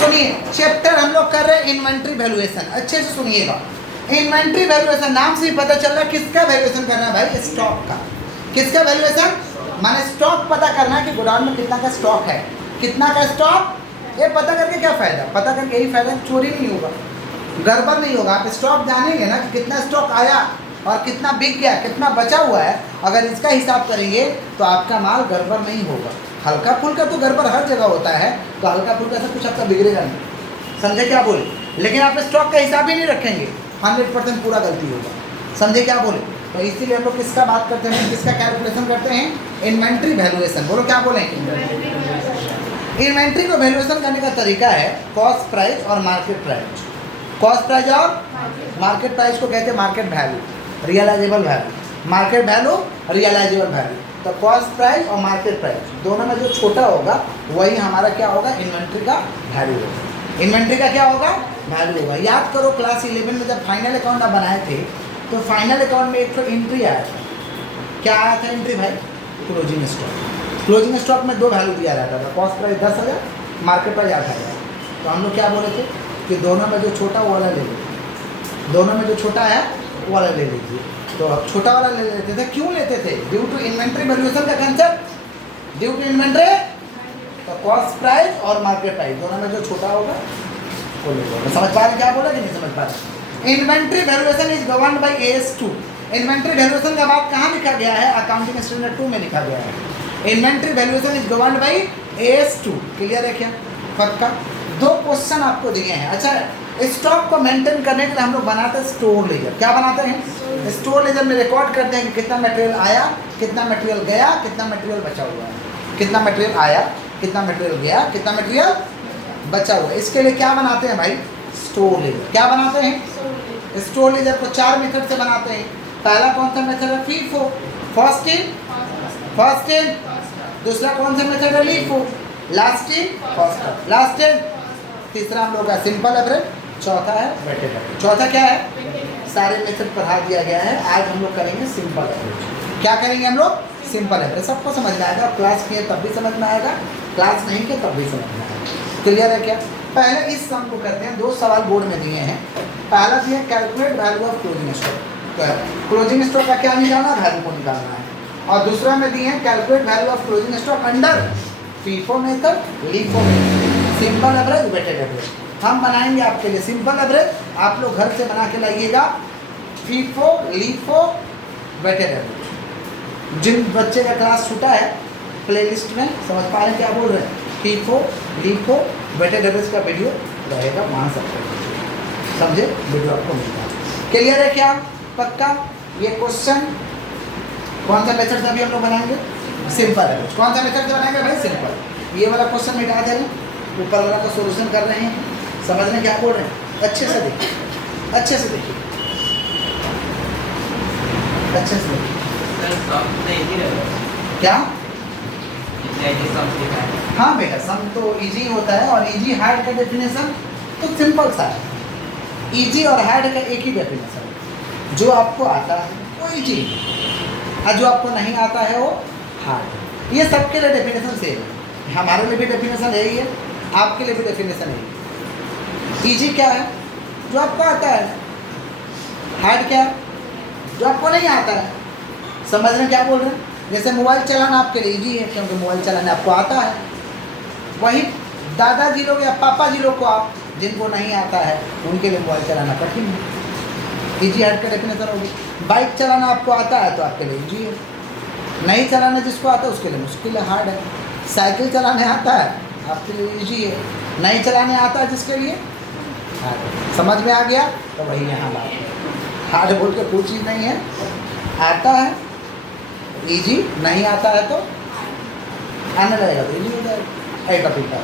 सुनिए, चैप्टर हम लोग कर रहे हैं इन्वेंट्री वैल्यूएशन। अच्छे से सुनिएगा, इन्वेंट्री वैल्यूएशन नाम से ही पता चल रहा है किसका वैल्यूएशन करना है भाई, स्टॉक का। किसका वैल्यूएशन, माने स्टॉक पता करना है कि गोडाउन में कितना का स्टॉक है, कितना का स्टॉक। ये पता करके क्या फ़ायदा, पता करके यही फ़ायदा, चोरी नहीं होगा, गड़बड़ नहीं होगा। आप स्टॉक जानेंगे ना कि कितना स्टॉक आया और कितना बिक गया, कितना बचा हुआ है, अगर इसका हिसाब करेंगे तो आपका माल गड़बड़ नहीं होगा। हल्का फुल्का तो गड़बड़ हर जगह होता है, तो हल्का फुल्का से कुछ आपका बिगड़ेगा नहीं, समझे क्या बोले। लेकिन आप स्टॉक का हिसाब ही नहीं रखेंगे, 100% पूरा गलती होगा, समझे क्या बोले। तो इसीलिए हम लोग किसका बात करते हैं, किसका कैलकुलेशन करते हैं, इन्वेंट्री वैल्यूएशन। बोलो क्या बोलें। इन्वेंट्री को वैल्यूएशन करने का तरीका है कॉस्ट प्राइस और मार्केट प्राइस। कॉस्ट प्राइस और मार्केट प्राइस को कहते हैं market value, realizable value. Market value, realizable value. तो कॉस्ट प्राइस और मार्केट प्राइस दोनों में जो छोटा होगा वही हमारा क्या होगा, इन्वेंट्री का वैल्यू होगा। इन्वेंट्री का क्या होगा, वैल्यू होगा। याद करो क्लास 11 में जब फाइनल अकाउंट आप बनाए थे तो फाइनल अकाउंट में एक तो एंट्री आया था। क्या आया था एंट्री भाई, क्लोजिंग स्टॉक। क्लोजिंग स्टॉक में दो वैल्यू दिया जाता था, कॉस्ट प्राइस 10,000, मार्केट प्राइस 8,000। तो हम लोग क्या बोले थे कि दोनों में जो छोटा वो वाला ले लीजिए, दोनों में जो छोटा है वो वाला ले लीजिए। तो छोटा वाला ले लेते थे, क्यों लेते थे, ड्यू टू इन्वेंट्री वैल्यूएशन का कंसेप्ट। ड्यू टू इन्वेंट्री, तो कॉस्ट प्राइस और मार्केट प्राइस दोनों में जो छोटा होगा वो ले लो। समझ पा रहे क्या बोला कि नहीं समझ पा रहे। Inventory valuation is governed bye AS2। Inventory valuation का बात कहाँ लिखा गया है, अकाउंटिंग स्टैंडर्ड 2 में लिखा गया है। Inventory valuation is governed bye AS2। Clear है क्या, पक्का। दो क्वेश्चन आपको दिए हैं। अच्छा, स्टॉक को मेंटेन करने के लिए हम लोग बनाते हैं स्टोर लेजर। क्या बनाते हैं, स्टोर लेजर में रिकॉर्ड करते हैं कि कितना मटेरियल आया, कितना मटेरियल गया, कितना मटेरियल बचा हुआ है, कितना मटेरियल आया, कितना मटेरियल गया, कितना मटेरियल बचा हुआ है। इसके लिए क्या बनाते हैं भाई, स्टोर लेजर। क्या बनाते हैं, स्टोर लेजर को 4 मेथड से बनाते हैं। पहला कौन सा मेथड है, FIFO, first in first in. दूसरा कौन सा मेथड है, LIFO, last in first out, last in. तीसरा हम लोग का सिंपल एवरेज, चौथा है वेटेड एवरेज। चौथा क्या है, सारे मेथड पढ़ा दिया गया है। आज हम लोग करेंगे सिंपल एवरेज। क्या करेंगे हम लोग, सिंपल एवरेज। सबको समझ में आएगा, क्लास किए तब भी समझ में आएगा, क्लास नहीं किए तब भी समझ में आएगा। क्लियर है क्या। पहले इस सम को करते हैं, 2 सवाल बोर्ड में दिए हैं। पहला दिया calculate value of closing stock. Closing stock का क्या निकालना, वैल्यू को निकालना है। और दूसरा में दिए हैं calculate value of closing stock under FIFO method, LIFO method, simple average, weighted average. हम बनाएंगे आपके लिए सिंपल एवरेज, आप लोग घर से बना के लाइएगा FIFO, LIFO, वेटेड एवरेज। जिन बच्चे का क्लास छूटा है प्लेलिस्ट में, समझ पा रहे हैं क्या बोल रहे हैं, FIFO, LIFO, वेटेड एवरेज का वीडियो रहेगा, वहाँ सबको समझे, वीडियो आपको मिलेगा। क्लियर है क्या, पक्का। ये क्वेश्चन कौन सा मेथड से अभी हम लोग बनाएंगे, सिंपल एवरेज। कौन सा मेथड से बनाएंगे भाई, सिंपल। ये वाला क्वेश्चन मिटा दे रहे हैं, ऊपर वाला का सॉल्यूशन कर रहे हैं। समझने क्या बोल रहे हैं, अच्छे से देखिए, अच्छे से देखिए, अच्छे से देखिए। क्या, हाँ बेटा, सम तो इजी होता है, और इजी हार्ड का डेफिनेशन तो सिंपल सा है। इजी और हार्ड का एक ही डेफिनेशन है, जो आपको आता है वो इजी है, और जो आपको नहीं आता है वो हार्ड। ये सबके लिए डेफिनेशन सेम है, हमारे लिए भी डेफिनेशन यही है, आपके लिए भी डेफिनेशन है। इजी क्या है, जो आपको आता है। हार्ड क्या है, जो आपको नहीं आता है। समझ रहे क्या बोल रहे हैं। जैसे मोबाइल चलाना आपके लिए इजी है, क्योंकि मोबाइल चलाना आपको आता है। वही दादाजी लोग या पापा जी लोग को, आप जिनको नहीं आता है उनके लिए मोबाइल चलाना कठिन है। इजी हार्ड का डेफिनेशन होगी। बाइक चलाना आपको आता है तो आपके लिए इजी है, नहीं चलाना जिसको आता है उसके लिए मुश्किल है, हार्ड है। साइकिल चलाने आता है आपके लिए इजी है, नहीं चलाने आता है जिसके लिए हार्ड। समझ में आ गया, तो वही यहाँ बात है। हार्ड बोल के कोई चीज़ नहीं है, आता है इजी, नहीं आता है तो आने लगेगा तो इजी हो जाएगा। एक टॉपिक है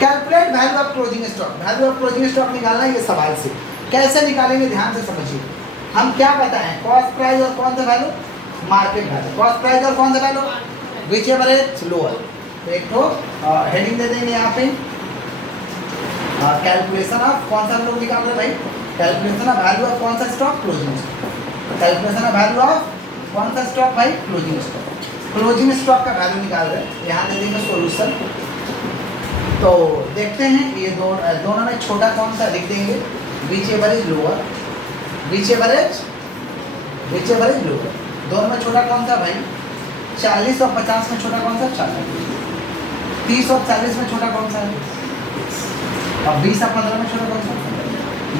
calculate value of closing stock. Value of closing stock निकालना है, ये सवाल से कैसे निकालेंगे ध्यान से समझिए। हम क्या बताएं, कॉस्ट प्राइस और कौन सा value, market value. Cost price और कौन सा value, which ever is lower. एक तो हेडिंग दे देंगे यहाँ पे, कैलकुलेशन ऑफ कौन सा हम लोग निकाल रहे भाई, कैलकुलेशन ऑफ वैल्यू ऑफ कौन सा stock, closing stock. Calculation of value of कौन सा स्टॉक भाई, क्लोजिंग स्टॉक। क्लोजिंग स्टॉक का वैल्यू निकाल रहे हैं, यहाँ दे देंगे सॉल्यूशन। तो देखते हैं ये दोनों में छोटा कौन सा लिख देंगे, which ever is lower, which ever is lower. दोनों में छोटा कौन सा भाई? 40 और 50 में छोटा कौन सा? 40। 30 और 40 में छोटा कौन सा है? और 20 और 15 में छोटा कौन सा?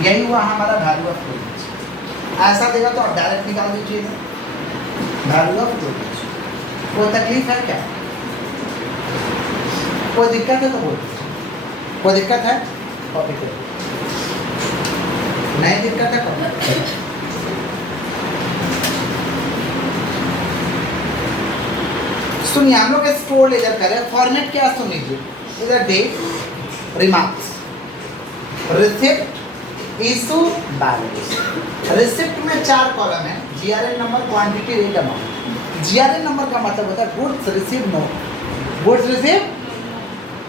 यही हुआ हमारा वैल्यू ऑफ प्रोडक्ट। ऐसा देगा तो आप डायरेक्ट निकाल दीजिएगा वैल्यू ऑफ प्रोडक्ट। कोई तकलीफ है क्या? कोई दिक्कत है तो बोल, कोई दिक्कत है? कॉपी करो, नहीं दिक्कत है कॉपी। सुनिए, हम लोग स्टोर लेजर करें, फॉर्मेट क्या सुन लीजिए, इधर date, remarks, receipt, issue, balance. Receipt में 4 कॉलम है, GRN number, quantity, rate, amount. GRN number का मतलब होता है goods receive no, goods receive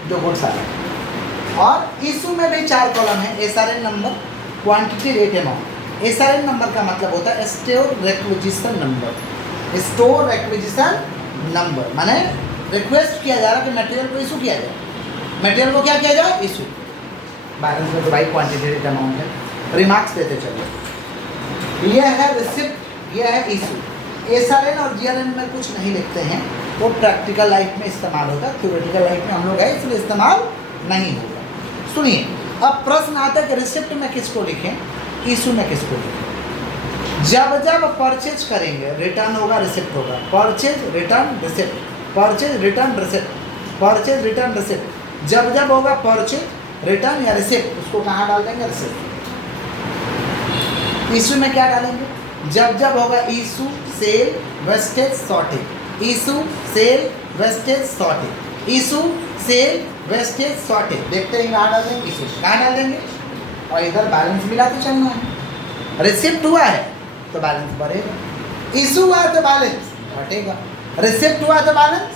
जो गुड्स आ रहे हैं। और इशू में भी 4 कॉलम है, SRN number, quantity, rate, amount. SRN number का मतलब होता है store requisition number, store requisition number माने रिक्वेस्ट किया जा रहा है कि मटेरियल को इशू किया जाए, मटेरियल को क्या किया जाए? इशू। बैलेंस में तो भाई क्वांटिटी, रेट, अमाउंट है। रिमार्क्स देते चलो, यह है रिसिप्ट, यह है इशू। एसआरएन और जीआरएन में कुछ नहीं लिखते हैं, वो प्रैक्टिकल लाइफ में इस्तेमाल होता है, थ्योरेटिकल लाइफ में हम लोग है इसलिए इस्तेमाल नहीं होगा। सुनिए, अब प्रश्न आता है कि रिसिप्ट में किसको लिखें, इशू में किसको लिखें। जब जब परचेज करेंगे रिटर्न होगा, रिसिप्ट होगा। Purchase return receipt, purchase return receipt, purchase return receipt. जब जब होगा परचेज रिटर्न या रिसिप्ट, उसको कहाँ डाल देंगे? रिसिप्ट। इशू में क्या डालेंगे? जब जब होगा issue, sale, wastage, shortage, issue, sale, wastage, shortage, issue, sale, wastage, shortage. देखते हैं कहाँ डाल देंगे? इशू कहाँ डाल देंगे? और इधर बैलेंस मिलाते चलना है। रिसिप्ट हुआ है तो बैलेंस बढ़ेगा, इशू हुआ तो बैलेंस घटेगा, रिसिप्ट हुआ तो बैलेंस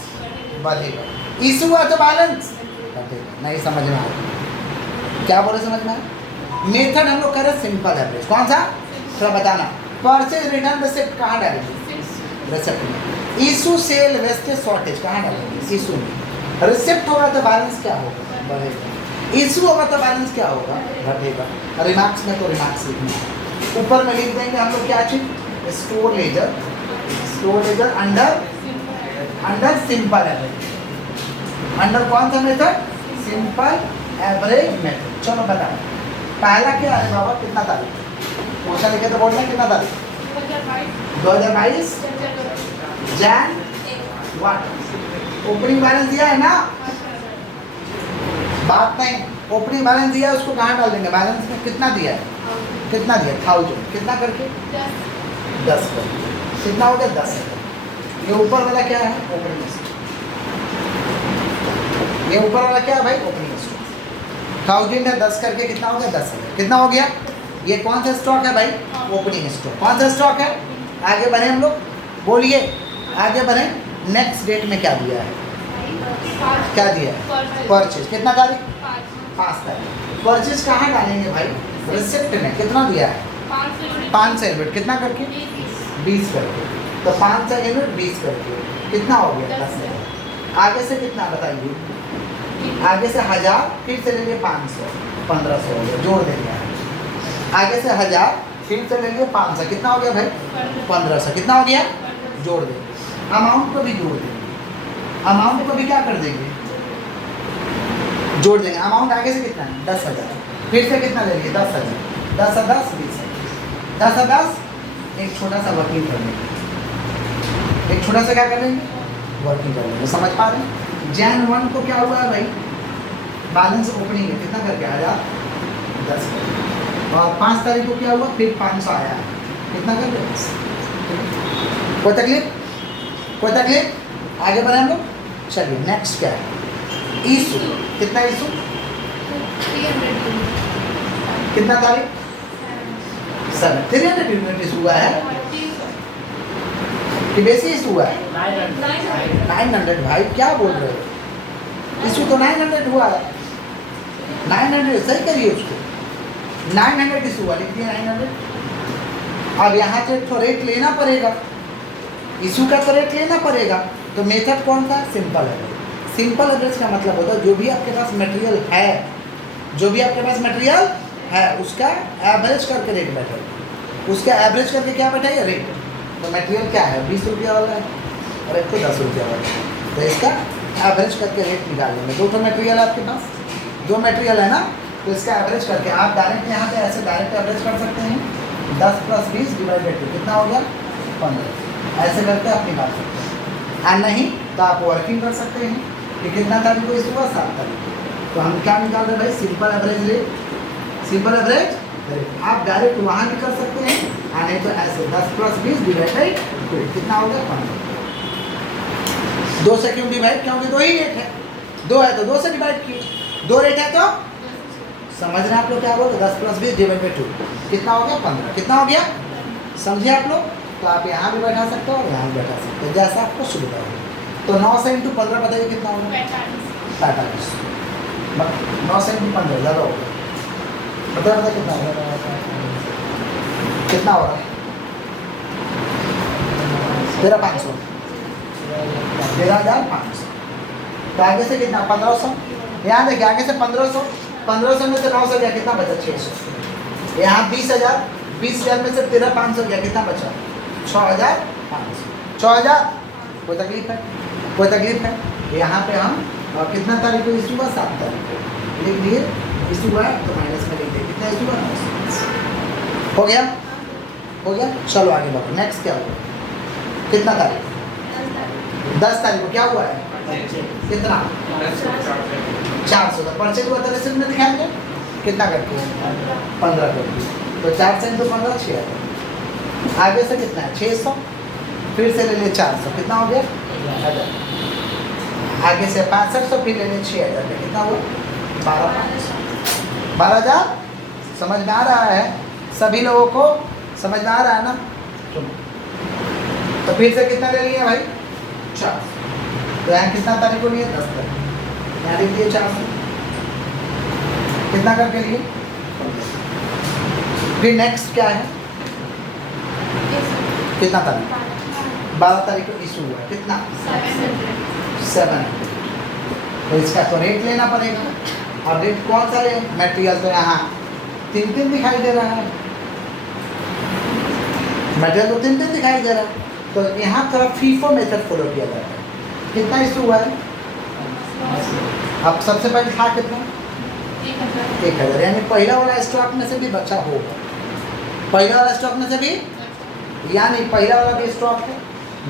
बढ़ेगा, इशू हुआ तो बैलेंस घटेगा। नहीं समझ में आया? क्या बोले समझ में आया? मेथड हम लोग करें सिंपल एवरेज। कौन सा? थोड़ा बताना। परचेज रिटर्न रिसिप्ट कहाँ डालेंगे? रिसिप्ट में। इशू, सेल, वेस्टेज, शॉर्टेज कहाँ डालेंगे? इशू में। रिसिप्ट होगा तो बैलेंस क्या होगा? बढ़ेगा। इशू होगा तो बैलेंस क्या होगा? घटेगा। रिमार्क्स में तो रिमार्क्स लिखना है। ऊपर में लिख देंगे हम लोग क्या चीज? Store laser, store ledger under simple average. Under कौन सा मेथड? Simple average method. चलो बताओ, पहला क्या है बाबा? कितना तारीख? क्वेश्चन लिखे तो बोलना कितना तारीख? 2022 जैन 1। ओपनिंग बैलेंस दिया है ना? बात नहीं, ओपनिंग बैलेंस दिया है, उसको कहाँ डाल देंगे? बैलेंस में कितना दिया है? कितना दिया? 1000। कितना करके? 10 करके। कितना हो गया? 10। ये ऊपर वाला क्या है? Opening stock. ये ऊपर वाला क्या है भाई? Opening stock. 1000 है, 10 करके कितना हो गया? 10,000। कितना हो गया? ये कौन सा स्टॉक है भाई? Opening stock. कौन सा स्टॉक है? आगे बढ़े हम लोग, बोलिए आगे बढ़े। नेक्स्ट डेट में क्या दिया है? क्या दिया है? परचेज। कितना तारीख? 5 तारीख। परचेज कहाँ डालेंगे भाई? रिसिप्ट में। कितना दिया है? 500 यूनिट। कितना करके? 20 करके। तो 500 यूनिट 20 करके कितना हो गया? 10,000। आगे से कितना बताइए? आगे से 1000, फिर से लेंगे 500, 1500 हो गया, जोड़ देंगे। आगे से 1000, फिर से लेंगे 500, कितना हो गया भाई? 1500। कितना हो गया? जोड़ देंगे। अमाउंट को भी जोड़ देंगे, अमाउंट को भी क्या कर देंगे? जोड़ देंगे। अमाउंट आगे से कितना है? 10,000। फिर से कितना लेंगे? 10,000। 10 और 10 20। 10 और 10 एक छोटा सा वर्किंग कर लेंगे, एक छोटा सा क्या कर लेंगे? वर्किंग कर लेंगे। समझ पा रहे हैं? जैन 1 को क्या हुआ है भाई? बैलेंस ओपनिंग है, कितना करके? 10 करके। और 5 तारीख को क्या हुआ? फिर 500 आया है, कितना करके? 10। कोई तकलीफ? कोई तकलीफ? आगे बढ़े हम लोग। चलिए नेक्स्ट क्या है? इशू। कितना इशू? 300 कितना तारीख? 7। 300 यूनिट इशू हुआ है कि बेसी इशू हुआ है? 900 भाई, क्या बोल रहे हो? इशू तो 900 हुआ है। 900 सही करिए उसको। 900 इशू हुआ, लिख दिया 900। अब यहाँ से तो रेट लेना पड़ेगा, इशू का तो रेट लेना पड़ेगा। तो मेथड कौन सा? सिंपल है। सिंपल एवरेज का मतलब होता है जो भी आपके पास मटेरियल है, जो भी आपके पास मटेरियल है उसका एवरेज करके रेट बैठेगा, उसका एवरेज करके क्या बैठेगा रेट। तो मटेरियल क्या है 20 रुपया वाला है और एक तो 10 रुपया वाला है, तो इसका एवरेज करके रेट निकाल लेंगे। दो तो मटेरियल है आपके पास, दो मटेरियल है ना, तो इसका एवरेज करके आप डायरेक्ट यहाँ पे ऐसे डायरेक्ट एवरेज कर सकते हैं। 10 + 20 डिवाइडेड 2 कितना हो गया 15, ऐसे करके आप निकाल सकते हैं। और नहीं तो आप वर्किंग कर सकते हैं कि कितना तारीख को इशू हुआ 7 तारीख को, तो हम क्या निकाल रहे हैं भाई simple average rate, simple average rate. आप डायरेक्ट वहाँ भी कर सकते हैं और नहीं तो ऐसे 10 + 20 डिवाइडेड 2 कितना हो गया 15। 2 से क्यों डिवाइड, क्योंकि दो ही रेट है, 2 है तो 2 से डिवाइड किए, 2 रेट है तो समझ रहे हैं आप लोग क्या बोल रहे 10 + 20 डिवाइडेड 2 कितना हो गया 15, कितना हो गया समझे आप लोग। तो आप यहाँ भी बैठा सकते हो और यहाँ भी बैठा सकते हो जैसा आपको सुविधा हो। तो 9 से × 15 बताइए कितना होगा 45, 9 से × 15 ज़्यादा हो गया, बता कितना होगा, कितना हो रहा है 13,500, 13,500। तो आगे से कितना 1500, यहाँ देखिए आगे से 1500, 1500 में से 900 गया कितना बचा 600। यहाँ 20,000, 20,000 में से 13,500 गया कितना बचा 6,500, 6,000। कोई तकलीफ है, कोई तकलीफ है। यहाँ पे हम कितना तारीख को इशू हुआ 7 तारीख को लिख दिए, इशू हुआ तो माइनस में लिख दिए कितना इशू हुआ 900। हो गया, हो गया। चलो आगे बढ़ो, नेक्स्ट क्या हुआ, कितना तारीख 10 तारीख को क्या हुआ है कितना 400 का परचेज हुआ था, रिसिप्ट में दिखाएंगे कितना करके 15 करके, तो 4 से × 15 6,000। आगे से कितना है 600, फिर से ले लिए 400 कितना हो गया 1,000। आगे से 6500 फिर ले लिए 6,000 का कितना हुआ 12,000। समझ में आ रहा है सभी लोगों को, समझ में आ रहा है ना। तो फिर से कितना ले लिया भाई 400, तो यहाँ कितना तारीख को लिए 10 तारीख, यहाँ लिख दिए 400 कितना करके लिए। फिर नेक्स्ट क्या है कितना तारीख 12 तारीख को इशू हुआ कितना 700। तो इसका तो रेट लेना पड़ेगा, और रेट कौन सा ले मटेरियल, तो यहाँ 3 दिखाई दे रहा है, मटेरियल तो 3 दिखाई दे रहा है। तो यहाँ थोड़ा फीफो मेथड फॉलो किया जाता है। कितना इशू हुआ है अब सबसे पहले था कितना 1,000, यानी पहला वाला स्टॉक में से भी बचा होगा, पहला वाला स्टॉक में से भी, यानी पहला वाला भी स्टॉक है,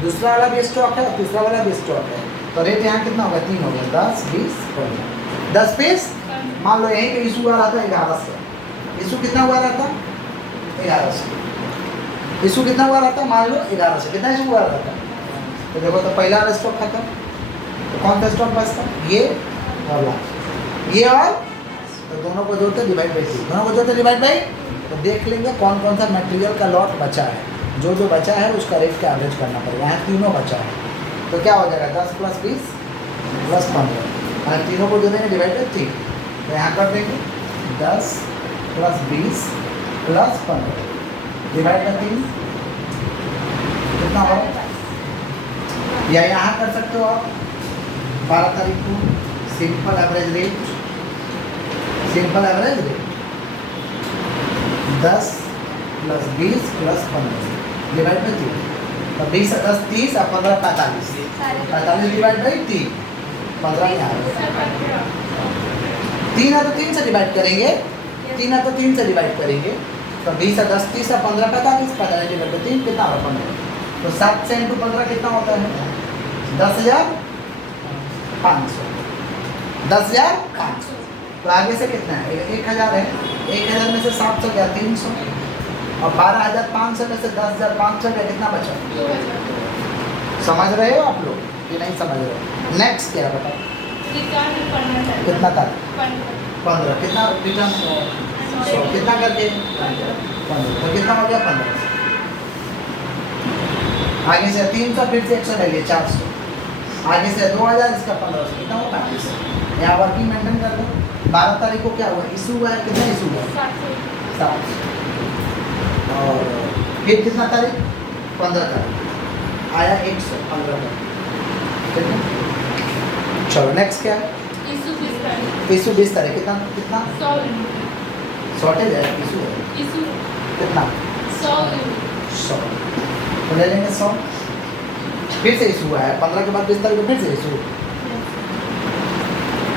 दूसरा वाला भी स्टॉक है और तीसरा वाला भी स्टॉक है। तो रेट यहाँ कितना होगा 3 हो गया 10 20 15, 10 पीस। मान लो यहीं पे इशू हुआ रहा था 1100, इशू कितना हुआ रहा था 1100, इशू कितना हुआ रहा था मान लो 1100, कितना इशू हुआ रहा था। तो देखो तो पहला वाला स्टॉक खत्म, तो कौन सा स्टॉक बचता ये और लास्ट, ये और, तो दोनों को जोड़ते डिवाइड बाई 3, दोनों को जोड़ते डिवाइड बाई, तो देख लेंगे कौन कौन सा मटेरियल का लॉट बचा है, जो जो बचा है उसका रेट का एवरेज करना पड़ेगा। यहाँ तीनों बचा है तो क्या हो जाएगा 10 + 20 + 15, और तीनों को जो देंगे डिवाइड बाई 3, तो यहाँ कर देंगे 10 + 20 + 15 डिवाइड बाई 3 कितना होगा, या यहाँ कर सकते हो आप 12 तारीख को simple average rate, simple average rate 10 + 20 + 15 divide by 3, तो 20 10 30 और 15 45, 45 डिवाइड बाई 3 15 यहाँ 3 है तो 3 से डिवाइड करेंगे, 3 है तो 3 से डिवाइड करेंगे, तो 20 10 30 और 15 45, 45 डिवाइड बाई 3 कितना होगा 15। तो 7 से × 15 कितना होता है 10,500, 10,500। तो आगे से कितना है 1,000 है, 1,000 में से 700 गया 300, और 12,500 में से 10,500 गया कितना बचा। समझ रहे हो आप लोग कि नहीं समझ रहे हो। नेक्स्ट क्या बताओ कितना था 15, कितना रिटर्न 100 कितना करके 15, तो कितना हो गया 15। आगे से 300 फिर से 100 ले लिए 400, आगे से 2,000 इसका 1500 कितना होगा 35। यहाँ वर्किंग मेंटेन कर दो। 12 तारीख को क्या हुआ इशू हुआ है, कितना इशू हुआ 7, और फिर कितना तारीख 15 तारीख आया 115 तारीख, ठीक है। चलो नेक्स्ट क्या है? इशू 20 तारीख। इशू 20 तारीख। कितना कितना 100 शॉर्टेज है? इशू है इशू कितना? 100 100। तो ले लेंगे 100। फिर से इशू है 15 के बाद 20 तारीख को फिर से इशू।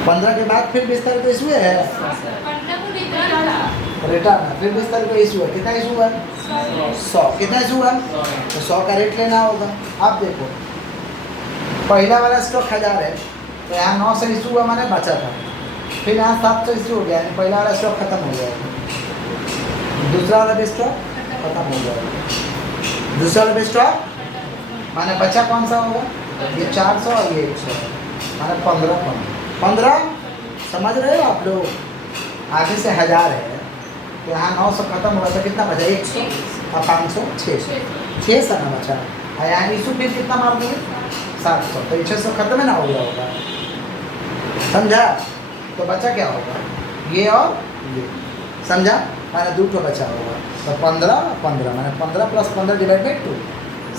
15 के बाद फिर 20 तारीख को इशू है। 15 को रिटर्न था। रिटर्न है फिर 20 तारीख को इशू है। कितना इशू है? 100। कितना इशू है? तो 100 का रेट लेना होगा। आप देखो पहला वाला स्टॉक 1000 है तो यहाँ 900 इशू हुआ मैंने बचा था। फिर यहाँ 700 इशू हो गया यानी पहला वाला स्टॉक खत्म हो गया। दूसरा वाला भी स्टॉक खत्म हो गया। दूसरा वाला भी स्टॉक माने बचा कौन सा होगा? ये 400 और ये 100 माने 15 समझ रहे हो आप लोग? आगे से 1000 है तो यहाँ 900 खत्म हुआ तो कितना बचा? 100 और 500 600 ना बचा। और यहाँ इशू फिर कितना मार देंगे? 700 तो 600 खत्म है ना हो गया होगा। समझा? तो बचा क्या होगा? ये और ये। समझा? माने 2 तो बचा होगा तो 15 माने 15 + 15 डिवाइड बाई 2।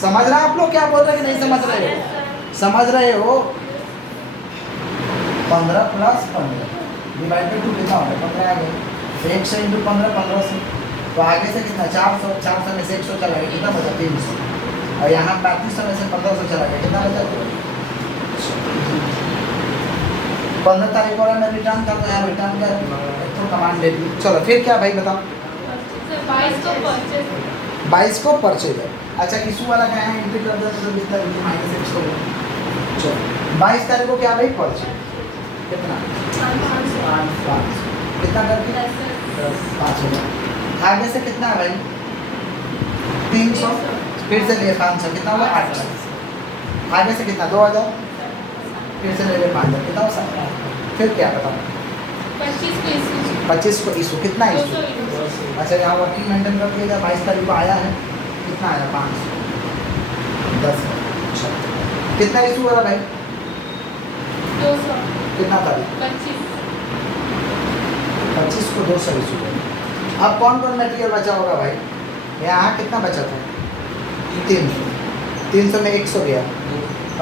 समझ रहे हैं आप लोग क्या बोल रहे हैं कि नहीं समझ रहे हो? समझ रहे हो? 15 + 15 डिवाइड बाई 2 कितना होगा? 15 आ गया। 100 × 15 1500 तो आगे से कितना? 400 में से 100 चला गया कितना बचा? 300। और यहाँ 3500 में से 1500 चला गया कितना बचा? 15 तारीख को मैं रिटर्न कर रहा रिटर्न कर तो कमांड ले ली। चलो फिर क्या भाई बताओ? 22 को परचेज है। अच्छा इशू वाला क्या है? एंट्री कर दो तो कितना -100 हो। चलो 22 तारीख को क्या भाई? परचेज कितना? 500 कितना करके? 5,000। आगे से कितना है भाई? 300 फिर से लिए 500 कितना हुआ? 8,000। आगे से कितना? 2,000 फिर से ले लिए 5,000 कितना हुआ? 7,000। फिर क्या बताओ? 25 को इशू कितना इशू? अच्छा यहाँ वर्किंग मेंटेन कर दिया 22 तारीख को आया है कितना आया? 500 10। अच्छा कितना इशू हो रहा भाई? 200 कितना तारीख? 25 को 200 इशू है। अब कौन कौन मटेरियल बचा होगा भाई? यहाँ कितना बचा था? 300 में 100 गया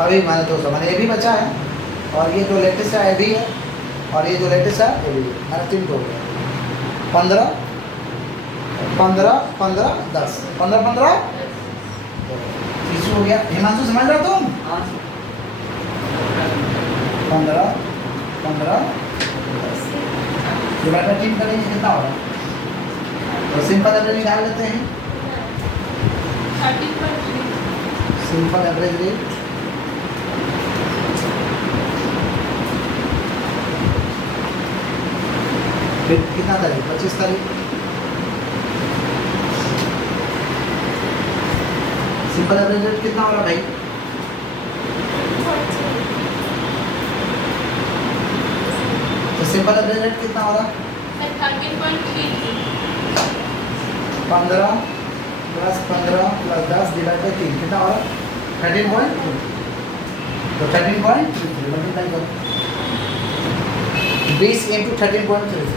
अभी माने 200 माने ये भी बचा है और ये जो लेटेस्ट है ये भी है और ये जो लेटेस्ट है ये भी है माने 3 हो गया। 15 10 15 इशू हो गया। हिमांशु समझ रहे हो तुम? 15 10 डिवाइड बाई 3 करेंगे कितना होगा? तो सिंपल एवरेज निकाल लेते हैं। सिंपल एवरेज रेट फिर कितना तारीख? 25 तारीख। सिंपल एवरेज रेट कितना हो रहा भाई? तो सिंपल एवरेज रेट कितना हो रहा? 15 + 15 + 10 डिवाइड बाई 3 कितना हो रहा? 13.2। तो 13.33 मल्टीप्लाई करो 20 × 13.33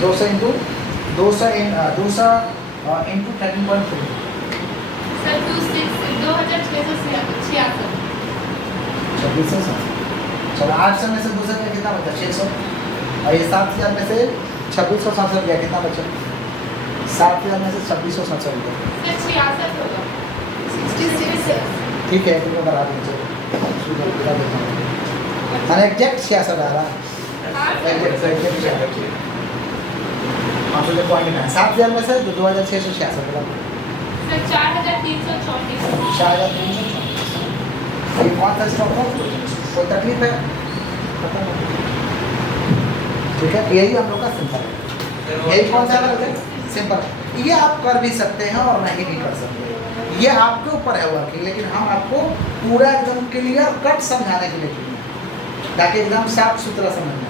200 × 13.3 2600। चलो 800 में से 200 में कितना बचा? 600। और ये 7,000 में से 2667 गया कितना बचा? 7,000 में से 2667 गया। ठीक है तुमको बता दीजिए मैंने एग्जैक्ट 66 डाला। एग्जैक्ट आप मुझे पॉइंट है 7,000 में से 2,666 बोला 4,334। ये कौन सा स्टॉक है? कोई तकलीफ है? ठीक है यही हम लोग का सिंपल है। यही कौन सा है? सिंपल। ये आप कर भी सकते हैं और नहीं भी कर सकते, ये आपके ऊपर है वर्किंग। लेकिन हम आपको पूरा एकदम क्लियर कट समझाने के लिए ताकि एकदम साफ सुथरा समझ में आए।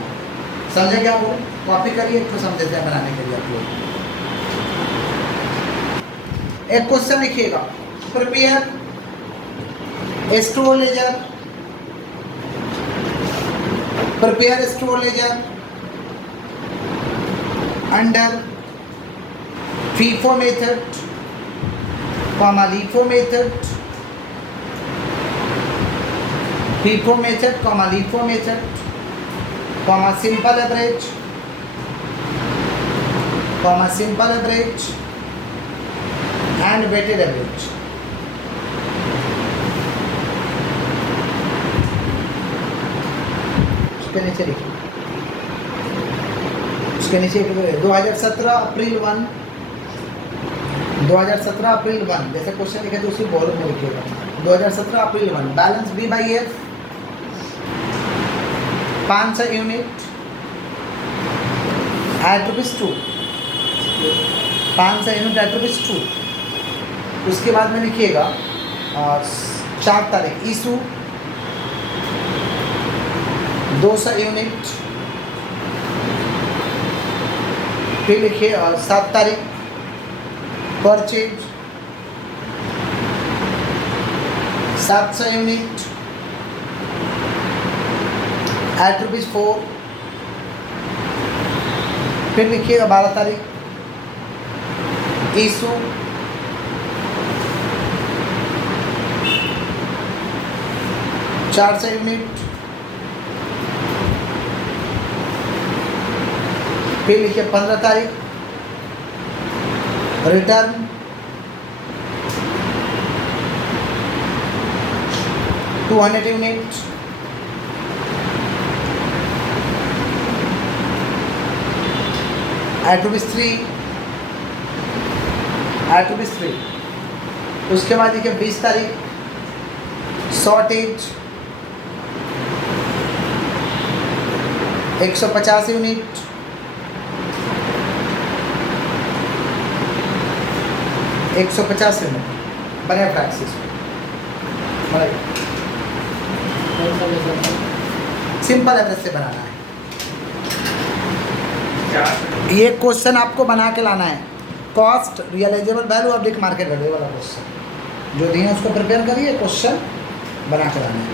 समझे क्या बोले? कॉपी करिए तो समझते हैं बनाने के लिए आप लोग। एक क्वेश्चन लिखिएगा। Prepare store ledger, prepare store ledger under FIFO method, LIFO method FIFO method, LIFO method, simple average, and weighted average. उसके नीचे लिखिए, उसके नीचे 2017 अप्रैल 1, 2017 अप्रैल 1, जैसे क्वेश्चन लिखे तो उसी वॉल्यूम में लिखिएगा। 2017 April 1, balance B/F 500 unit at ₹2, 500 unit at ₹2। उसके बाद में लिखिएगा 4 तारीख इशू 200 यूनिट, फिर लिखिए 7 तारीख परचेज 700 यूनिट एट ₹4। फिर लिखिएगा 12 तारीख इशू 400 यूनिट, फिर लिखिए 15 तारीख रिटर्न 200 यूनिट, एट ₹3। उसके बाद देखिए 20 तारीख शॉर्टेज 150 यूनिट, बने प्रैक्टिस सिंपल एवरेज से बनाना है। ये क्वेश्चन आपको बना के लाना है, कॉस्ट रियलाइजेबल वैल्यू और मार्केट वैल्यू वाला क्वेश्चन जो दिए हैं उसको प्रिपेयर करिए, क्वेश्चन बना के लाना है।